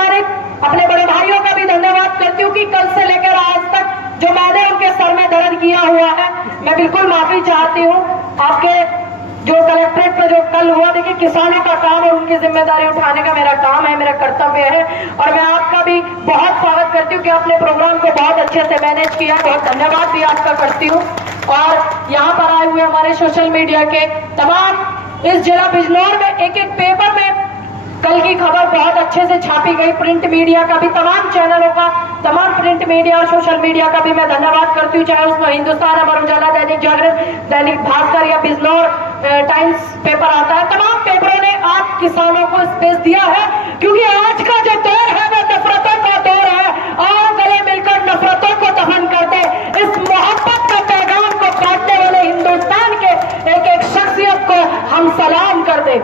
सम्मानित अपने बड़े भाइयों का भी धन्यवाद करती हूँ कि कल से लेकर आज तक जो मैंने उनके सर में दर्द किया हुआ है, मैं बिल्कुल माफी चाहती हूँ। आपके जो कलेक्ट्रेट पर जो कल हुआ, देखिए किसानों का काम और उनकी जिम्मेदारी उठाने का मेरा काम है, मेरा कर्तव्य है, और मैं आपका भी बहुत स्वागत करती हूँ कि आपने प्रोग्राम को बहुत अच्छे से मैनेज किया। बहुत धन्यवाद भी आपका करती हूँ। और यहाँ पर आए हुए हमारे सोशल मीडिया के तमाम, इस जिला बिजनौर में एक एक पेपर में कल की खबर बहुत अच्छे से छापी गई। प्रिंट मीडिया का भी, तमाम चैनलों का, तमाम प्रिंट मीडिया और सोशल मीडिया का भी मैं धन्यवाद करती हूँ, चाहे उसमें हिंदुस्तान, अमर उजाला, दैनिक जागरण, दैनिक भास्कर या बिजनौर टाइम्स पेपर आता है। तमाम पेपरों ने आप किसानों को स्पेस दिया है, क्योंकि आज का जो दौर है वो नफरतों का दौर है। आओ गले मिलकर नफरतों को दफन कर दे। इस मोहब्बत का पैगाम को बांटने वाले हिंदुस्तान के एक एक शख्सियत को हम सलाम कर दे,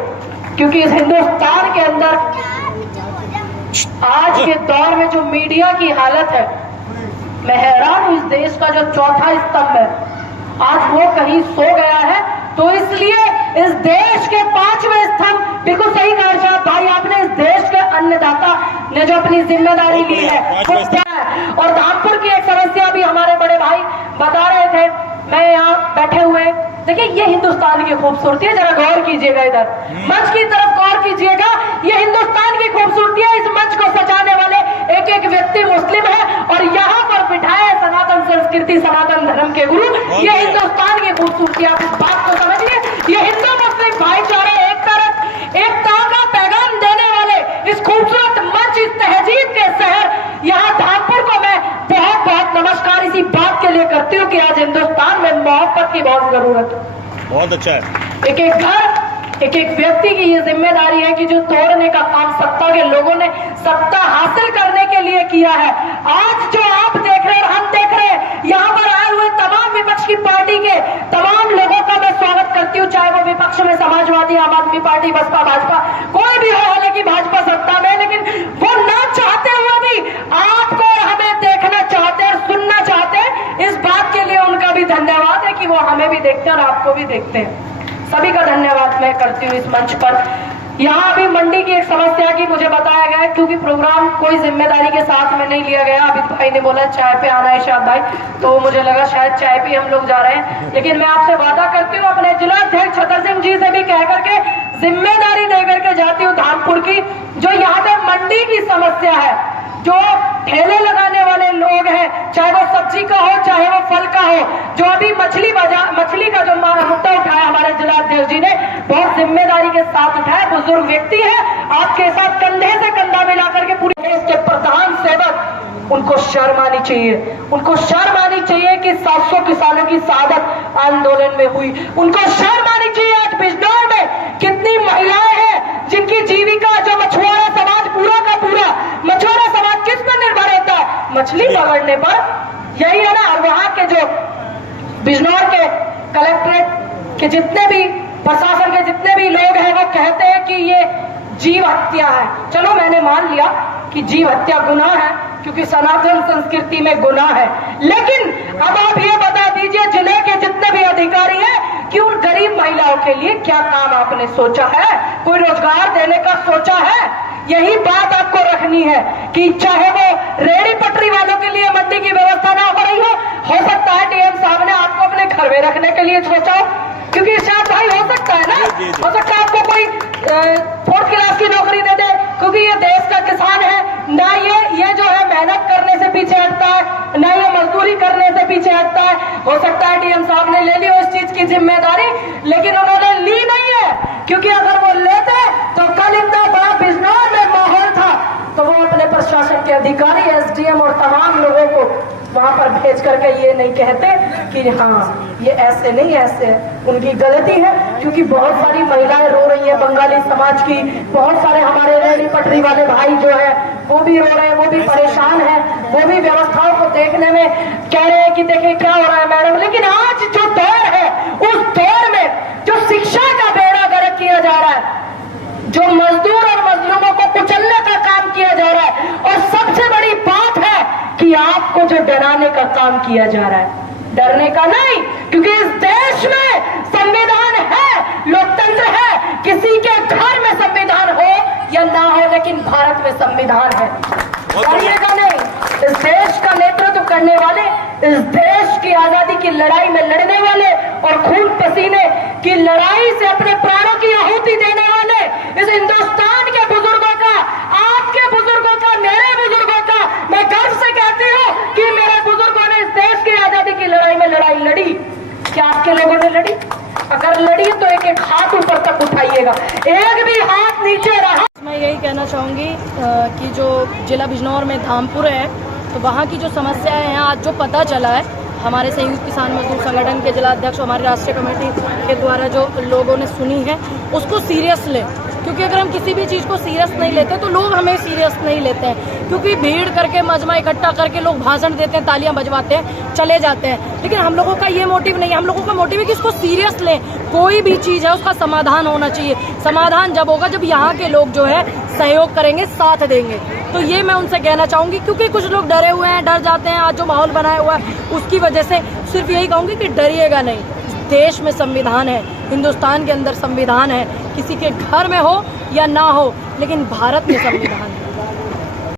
क्योंकि इस हिंदुस्तान के अंदर आज के दौर में जो मीडिया की हालत है, मैं हैरान हूं। इस देश का जो चौथा स्तंभ है, आज वो कहीं सो गया है। तो इसलिए इस देश के पांचवें स्तंभ, बिल्कुल सही कहा शाह भाई आपने, इस देश के अन्नदाता ने जो अपनी जिम्मेदारी ली है वो क्या है। और धामपुर की एक समस्या भी हमारे बड़े भाई बता रहे थे, मैं यहाँ बैठे हुए, देखिए ये हिंदुस्तान की खूबसूरती है, जरा गौर कीजिएगा, इधर मंच की तरफ गौर कीजिएगा, ये हिंदुस्तान की खूबसूरती है। इस मंच को सजाने वाले एक एक व्यक्ति मुस्लिम है और यहाँ पर बिठाए सनातन संस्कृति, सनातन धर्म के गुरु। ये हिंदुस्तान की खूबसूरती, आप इस बात को समझिए। ये हिंदू मुस्लिम भाईचारे, एकता का पैगाम देने वाले इस खूबसूरत मंच, इस तहजीब के शहर यहाँ धामपुर को मैं बहुत बहुत नमस्कार इसी बात के लिए करती हूँ कि आज हिंदुस्तान में मोहब्बत की बहुत जरूरत है। बहुत अच्छा है। एक एक घर, एक एक व्यक्ति की ये जिम्मेदारी है कि जो तोड़ने का काम सत्ता के लोगों ने सत्ता हासिल करने के लिए किया है। आज जो आप देख रहे हैं, हम देख रहे हैं, यहाँ पर आए हुए तमाम विपक्ष की पार्टी के तमाम लोगों का मैं स्वागत करती हूँ, चाहे वो विपक्ष में समाजवादी, आम आदमी पार्टी, बसपा, भाजपा, कोई भी हो। हालांकि भाजपा सत्ता में, लेकिन वो ना चाहते हुए भी आपको और हमें देखना चाहते हैं और सुनना चाहते हैं। इस बात के लिए उनका भी धन्यवाद है कि वो हमें भी देखते हैं और आपको भी देखते हैं। सभी का धन्यवाद मैं करती हूँ इस मंच पर। यहाँ अभी मंडी की एक समस्या की मुझे बताया गया है, क्योंकि प्रोग्राम कोई जिम्मेदारी के साथ में नहीं लिया गया। अमित भाई ने बोला चाय पे आना है शायद भाई, तो मुझे लगा शायद चाय पे हम लोग जा रहे हैं, लेकिन मैं आपसे वादा करती हूँ अपने जिला अध्यक्ष छतर सिंह जी से भी कह करके जिम्मेदारी दे करके जाती हूँ धामपुर की। जो यहाँ पे मंडी की समस्या है, जो ठेले लगाने वाले लोग हैं, चाहे वो सब्जी का हो चाहे वो फल का हो, जो अभी मछली का जो मुद्दा उठाया हमारे जिला अध्यक्ष जी ने, बहुत जिम्मेदारी के साथ उठाया। बुजुर्ग व्यक्ति है, आपके साथ कंधे से कंधा मिलाकर के पूरे देश के प्रधान सेवक, उनको शर्म आनी चाहिए। उनको शर्म आनी चाहिए कि 700 किसानों की शहादत आंदोलन में हुई। उनको शर्म आनी चाहिए आज बिजनौर में कितनी महिलाएं हैं जिनकी जीविका, जो मछुआरा समाज पूरा का पूरा, मछुआरा समाज किस पर निर्भर होता है? मछली पकड़ने पर। यही है ना। और वहां के जो बिजनौर के कलेक्ट्रेट के जितने भी, प्रशासन के जितने भी लोग हैं, वो कहते हैं कि ये जीव हत्या है। चलो मैंने मान लिया कि जीव हत्या गुनाह है, क्योंकि सनातन संस्कृति में गुनाह है, लेकिन अब आप ये बता दीजिए जिले के जितने भी अधिकारी हैं कि उन गरीब महिलाओं के लिए क्या काम आपने सोचा है? कोई रोजगार देने का सोचा है? यही बात आपको रखनी है कि चाहे वो रेहड़ी पटरी वालों के लिए मंडी की व्यवस्था ना हो रही हो सकता है डीएम साहब ने आपको अपने घर में रखने के लिए सोचा हो, क्योंकि शायद भाई हो सकता है ना, हो सकता है आपको कोई 4th क्लास की नौकरी दे दे, क्योंकि ये देश का किसान है ना। ये जो है मेहनत करने से पीछे हटता है, ना ये मजदूरी करने से पीछे हटता है। हो सकता है डीएम साहब ने ले ली हो इस चीज की जिम्मेदारी, लेकिन उन्होंने ली नहीं है, क्योंकि अगर वो लेते तो कल इतना बड़ा बिजनौर में माहौल था तो वो अपने प्रशासन के अधिकारी, एसडीएम और तमाम लोगों को वहां पर भेज करके ये नहीं कहते कि हाँ ये ऐसे नहीं, ऐसे उनकी गलती है। क्योंकि बहुत सारी महिलाएं रो रही है, बंगाली समाज की, बहुत सारे हमारे रेहड़ी पटरी वाले भाई जो है वो भी रो रहे हैं, वो भी परेशान है, वो भी व्यवस्थाओं को देखने में कह रहे हैं कि देखिए क्या हो रहा है मैडम। लेकिन आज जो दौर है, उस दौर में जो शिक्षा का बेड़ा गर्क किया जा रहा है, जो मजदूर और मजलूमों को कुचलने का काम किया जा रहा है, और सबसे बड़ी बात है कि आपको जो डराने का काम किया जा रहा है, डरने का नहीं, क्योंकि इस देश में संविधान है, लोकतंत्र है। किसी के घर में संविधान हो या ना हो लेकिन भारत में संविधान है। डरिएगा नहीं। इस देश का नेतृत्व करने वाले, इस देश की आजादी की लड़ाई में लड़ने वाले और खून पसीने की लड़ाई से अपने प्राणों की आहुति देने वाले इस हिंदुस्तान के बुजुर्गों का, आपके बुजुर्गों का, मेरे बुजुर्गों का मैं गर्व से कहती हूँ कि मेरे बुजुर्गों ने इस देश की आजादी की लड़ाई में लड़ाई लड़ी। क्या आपके लोगों ने लड़ी? अगर लड़ी तो एक एक हाथ ऊपर तक उठाइएगा, एक भी हाथ नीचे रहा। मैं यही कहना चाहूँगी कि जो जिला बिजनौर में धामपुर है, तो वहाँ की जो समस्याएं हैं, आज जो पता चला है हमारे संयुक्त किसान मजदूर संगठन के जिला अध्यक्ष, हमारी राष्ट्रीय कमेटी के द्वारा जो लोगों ने सुनी है, उसको सीरियस लें। क्योंकि अगर हम किसी भी चीज़ को सीरियस नहीं लेते तो लोग हमें सीरियस नहीं लेते हैं। क्योंकि भीड़ करके, मजमा इकट्ठा करके लोग भाषण देते हैं, तालियां बजवाते हैं, चले जाते हैं। लेकिन हम लोगों का ये मोटिव नहीं है। हम लोगों का मोटिव है कि इसको सीरियस लें। कोई भी चीज़ है उसका समाधान होना चाहिए। समाधान जब होगा जब यहाँ के लोग जो है सहयोग करेंगे, साथ देंगे। तो ये मैं उनसे कहना चाहूँगी, क्योंकि कुछ लोग डरे हुए हैं, डर जाते हैं। आज जो माहौल बनाया हुआ है उसकी वजह से सिर्फ यही कहूँगी कि डरिएगा नहीं। देश में संविधान है, हिंदुस्तान के अंदर संविधान है। किसी के घर में हो या ना हो, लेकिन भारत में संविधान है।